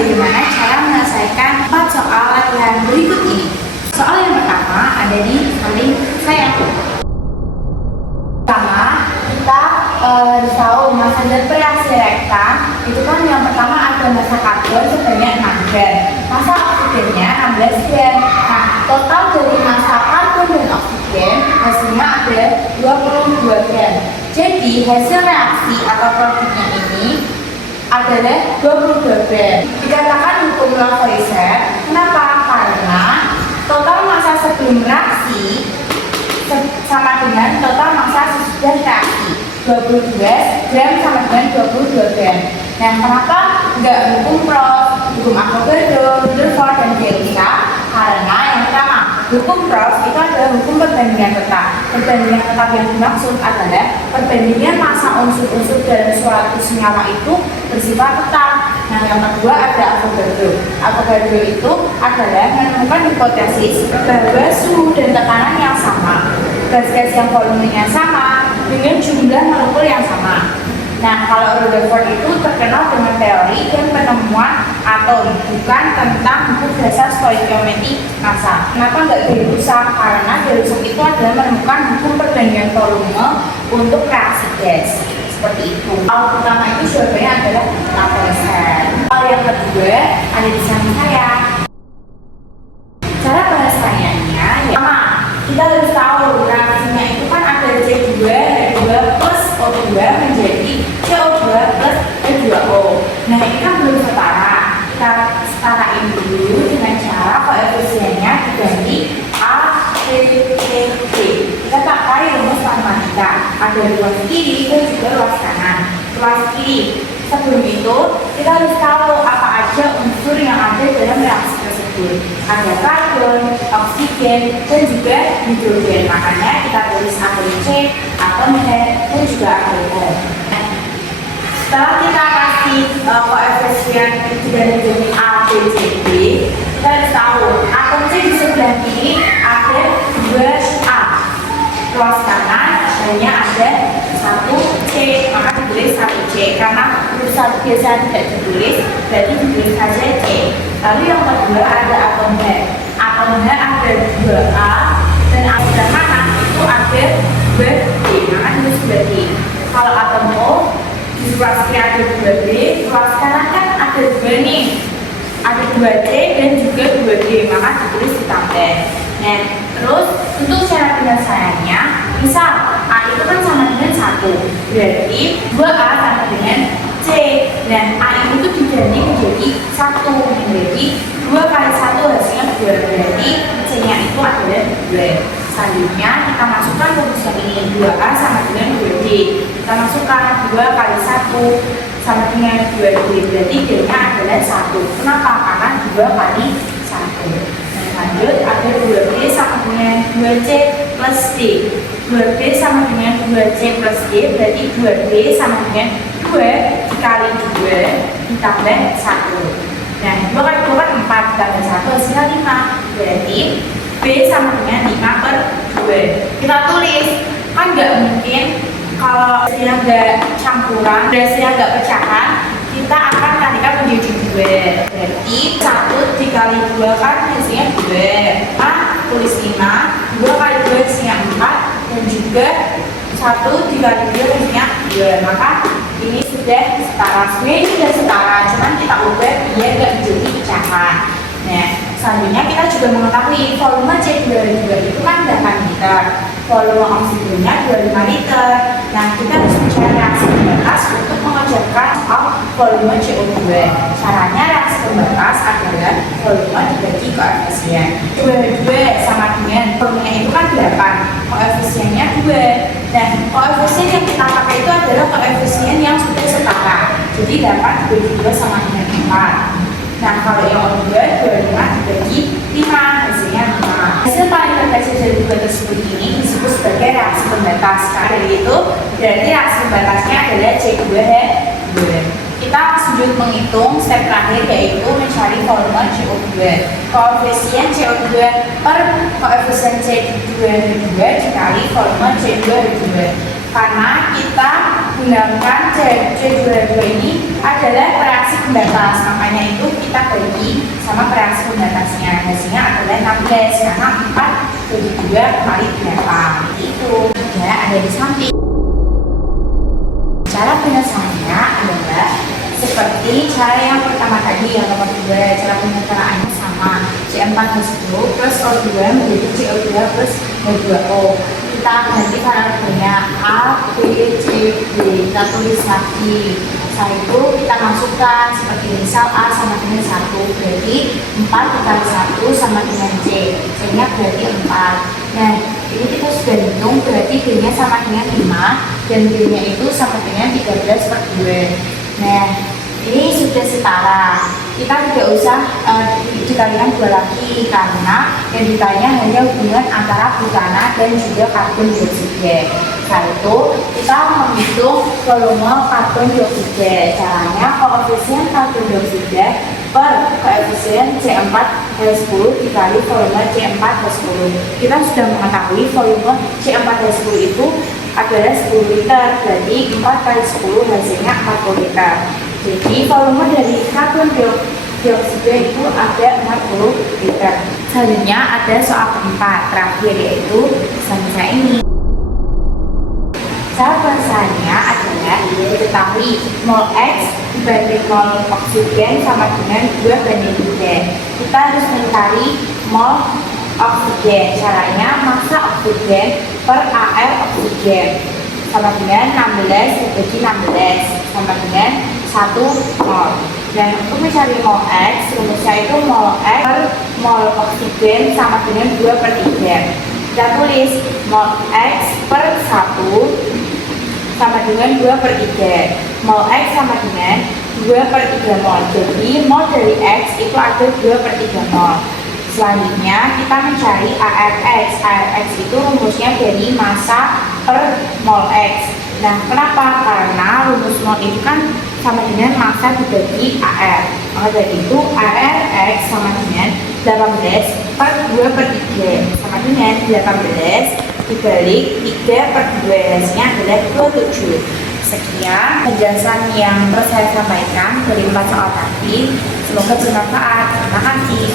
bagaimana cara menyelesaikan 4 soal latihan berikut ini. Soal yang pertama ada di samping saya. Pertama, kita harus tahu massa zat bereaksi reaktan itu kan yang pertama ada massa karbon sebanyak 6 gram, massa oksigennya 16 gram. Nah, total dari massa karbon dan oksigen hasilnya ada 22 gram. Jadi hasil reaksi atau produknya ini adalah 22 gram. Dikatakan hukum Lavoisier. Kenapa? Karena total massa sebelum reaksi sama dengan total massa sesudah reaksi. 22 gram sama dengan 22 gram. Nah, kenapa enggak hukum Proust, hukum Avogadro, Rutherford, dan Jerusa? Karena yang pertama, hukum Proust itu adalah hukum perbandingan tetap. Perbandingan tetap yang dimaksud adalah perbandingan massa unsur-unsur dalam suatu senyawa itu bersifat tetap. Nah, yang kedua ada Avogadro. Avogadro itu adalah menemukan hipotesis bahwa suhu dan tekanan yang sama, gas-gas yang volumenya sama, dengan jumlah molekul yang sama. Nah, kalau Rutherford itu terkenal dengan teori dan penemuan atom, bukan tentang buku dasar stoikiometri massa. Kenapa nggak Jerusa? Karena Jerusa itu adalah menemukan hukum perbandingan volume untuk reaksi gas. Seperti itu. Hal pertama itu jawabannya adalah Lavoisier. Hal yang kedua ada di samping saya. Cara penyelesaiannya ya, kita harus tahu reaksinya itu kan ada C2 H2 plus O2 menjadi CO2 plus H2O. Nah, ini kan belum setara. Kita setarain dulu dengan cara koefisiennya diganti A, C, C, C. Kita pakai rumus matematika. Ada luas kiri dan juga luas kanan. Luas kiri. Sebelum itu, kita harus tahu apa aja unsur yang ada dalam reaksi tersebut. Ada karbon, oksigen, dan juga hidrogen. Makanya kita tulis atom C, atom H, dan juga atom O. Setelah kita kasih koefisien sudah menjadi A, B, C, D, kita harus tahu atom C di sebelah kiri ada 2A. Luas kanan hanya ada 1C, maka ditulis 1C. Karena rusak biasa tidak ditulis, berarti ditulis saja C. Lalu yang kedua ada atom H. Atom H ada 2A dan sebelah kanan itu ada 2B, maka ditulis 2D. Kalau atom O di luas kiri ada 2B, luas kanan kan ada 2 nih, ada 2C dan juga 2D, maka ditulis ditambah. Nah, terus untuk cara penyelesaiannya, misal A itu kan sama dengan 1, berarti 2A sama dengan C. Dan A itu diganti menjadi 1, menjadi 2 kali 1 hasilnya 2, berarti C nya itu adalah 2. Selanjutnya kita masukkan rumus yang ini, 2A sama dengan 2D. Kita masukkan 2 kali 1 sama dengan 2D, berarti D nya adalah 1. Kenapa? Karena 2 kali 1. Lanjut, ada 2B sama dengan 2C plus D. 2B sama dengan 2C plus D, berarti 2B sama dengan 2 dikali 2 ditambah 1. Nah, 2 kali 2 kan 4, ditambah 1 hasilnya 5. Berarti B sama dengan 5 per 2. Kita tulis, kan nggak mungkin kalau hasilnya nggak campuran, hasilnya nggak pecahan, kita akan kalikan menjadi 2. Berarti 1 dikali 2 kan hasilnya 2. Tulis 5, 2 kali 2 hasilnya 4, dan juga 1 dikali 2 hasilnya 2. Maka ini sudah setara. Sebenarnya ini sudah setara, cuman kita ubah biar nggak menjadi pecahan. Nah, selanjutnya kita juga mengetahui volume C22 itu kan 8 liter, volume oksigennya 25 liter. Nah, kita harus mencari reaksi pembatas untuk mengerjakan soal volume CO2. Caranya reaksi pembatas adalah volume dibagi koefisien. 2 sama dengan volumenya itu kan 8, koefisiennya 2. Dan koefisien yang kita pakai itu adalah koefisien yang sudah setara. Jadi 8 dibagi 2 sama dengan 4. Nah, kalau yang O2, 25 dibagi 5, hasilnya 5. Hasil paling terdeteksi dari 2 tersebut ini disebut sebagai reaksi pembatas. Karena dari itu, berarti reaksi pembatasnya adalah C2H2. Kita lanjut menghitung step terakhir, yaitu mencari volume CO2. Koefisien CO2 per koefisien C2H2 dikali volume C2H2. Karena kita gunakan C2H2 ini adalah reaksi pembatas, makanya itu kita bagi sama reaksi pembatasnya. Hasilnya adalah 16 karena 4 bagi 2 kali 8 itu juga ada di samping. Cara penyelesaiannya adalah seperti cara yang pertama tadi, yang nomor 2. Cara penyelesaiannya sama, C4H2 plus O2 menjadi CO2 plus H2O. Kita ganti variabelnya A, B, C, D, kita tulis lagi. Setelah itu kita masukkan seperti misal A sama dengan 1, berarti 4 dikali 1 sama dengan C, C nya berarti 4. Nah ini kita sudah hitung, berarti D nya sama dengan 5 dan D nya itu sama dengan 13/2. Nah ini sudah setara, kita tidak usah dikalikan 2 lagi karena yang ditanya hanya hubungan antara butana dan juga karbon dioksida. Setelah itu kita menghitung volume karbon dioksida. Caranya koefisien karbon dioksida per koefisien C4H10 dikali volume C4H10. Kita sudah mengetahui volume C4H10 itu adalah 10 liter, berarti 4 kali 10 hasilnya 40 liter. Jadi volume dari karbon dioksida itu ada 40 liter. Selanjutnya ada soal keempat terakhir, yaitu sama ini. Cara penyelesaiannya adalah diketahui mol X dibanding mol oksigen sama dengan 2/3. Kita harus mencari mol oksigen. Caranya massa oksigen per AR oksigen sama dengan 16 dibagi 16 sama dengan 1 mol. Dan untuk mencari mol X, rumusnya itu mol X per mol oksigen sama dengan 2/3. Kita tulis mol X per 1 sama dengan 2/3. Mol X sama dengan 2/3 mol. Jadi mol dari X itu ada 2/3 mol. Selanjutnya kita mencari ARX. ARX itu rumusnya dari massa per mol X. Nah, kenapa? Karena rumus mol itu kan sama dengan massa dibagi AR. Maka dari itu ARX sama dengan 18 per 2/3 sama dengan 18 dibalik 3/2, hasilnya adalah 27. Sekian penjelasan yang harus saya sampaikan dari 4 soal tadi. Semoga bermanfaat. Terima kasih.